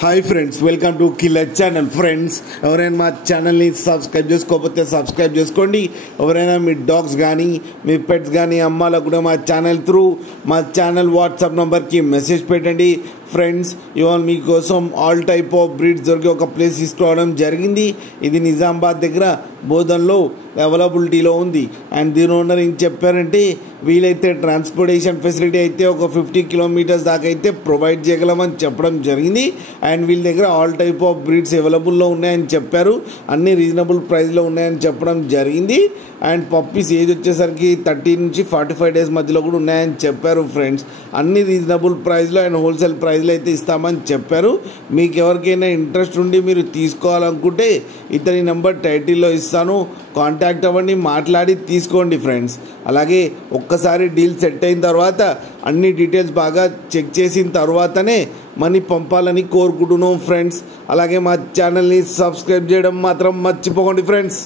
Hi friends, welcome to killer channel. Friends, ఎవరైనా మా ఛానల్ని సబ్స్క్రైబ్ చేసుకోకపోతే సబ్స్క్రైబ్ చేసుకోండి. ఎవరైనా మీ డాగ్స్ కానీ మీ పెట్స్ కానీ అమ్మాలకు కూడా మా ఛానల్ వాట్సాప్ నెంబర్కి మెసేజ్ పెట్టండి. ఫ్రెండ్స్, ఇవాళ మీకోసం ఆల్ టైప్ ఆఫ్ బ్రీడ్స్ దొరికే ఒక ప్లేస్ తీసుకోవడం జరిగింది. ఇది నిజామాబాద్ దగ్గర బోధన్లో అవైలబిలిటీలో ఉంది. అండ్ దీని ఓనర్ ఏం చెప్పారంటే, వీలైతే ట్రాన్స్పోర్టేషన్ ఫెసిలిటీ అయితే ఒక 50 కిలోమీటర్స్ దాకా అయితే ప్రొవైడ్ చేయగలమని చెప్పడం జరిగింది. అండ్ వీళ్ళ దగ్గర ఆల్ టైప్ ఆఫ్ బ్రీడ్స్ అవైలబుల్లో ఉన్నాయని చెప్పారు. అన్ని రీజనబుల్ ప్రైస్లో ఉన్నాయని చెప్పడం జరిగింది. అండ్ పప్పీస్ ఏజ్ వచ్చేసరికి 30 నుంచి 45 డేస్ మధ్యలో కూడా ఉన్నాయని చెప్పారు. ఫ్రెండ్స్, అన్ని రీజనబుల్ ప్రైస్లో అండ్ హోల్సేల్ ప్రైస్లో అయితే ఇస్తామని చెప్పారు. మీకు ఎవరికైనా ఇంట్రెస్ట్ ఉండి మీరు తీసుకోవాలనుకుంటే ఇతని నెంబర్ టైటిల్లో ఇస్తాను, కాంటాక్ట్ అవ్వండి, మాట్లాడి తీసుకోండి. ఫ్రెండ్స్, అలాగే ఒక్కసారి డీల్ సెట్ అయిన తర్వాత అన్ని డీటెయిల్స్ బాగా చెక్ చేసిన తర్వాతనే మనీ పంపాలని కోరుకుంటున్నాం. ఫ్రెండ్స్, అలాగే మా ఛానల్ని సబ్స్క్రైబ్ చేయడం మాత్రం మర్చిపోకండి. ఫ్రెండ్స్.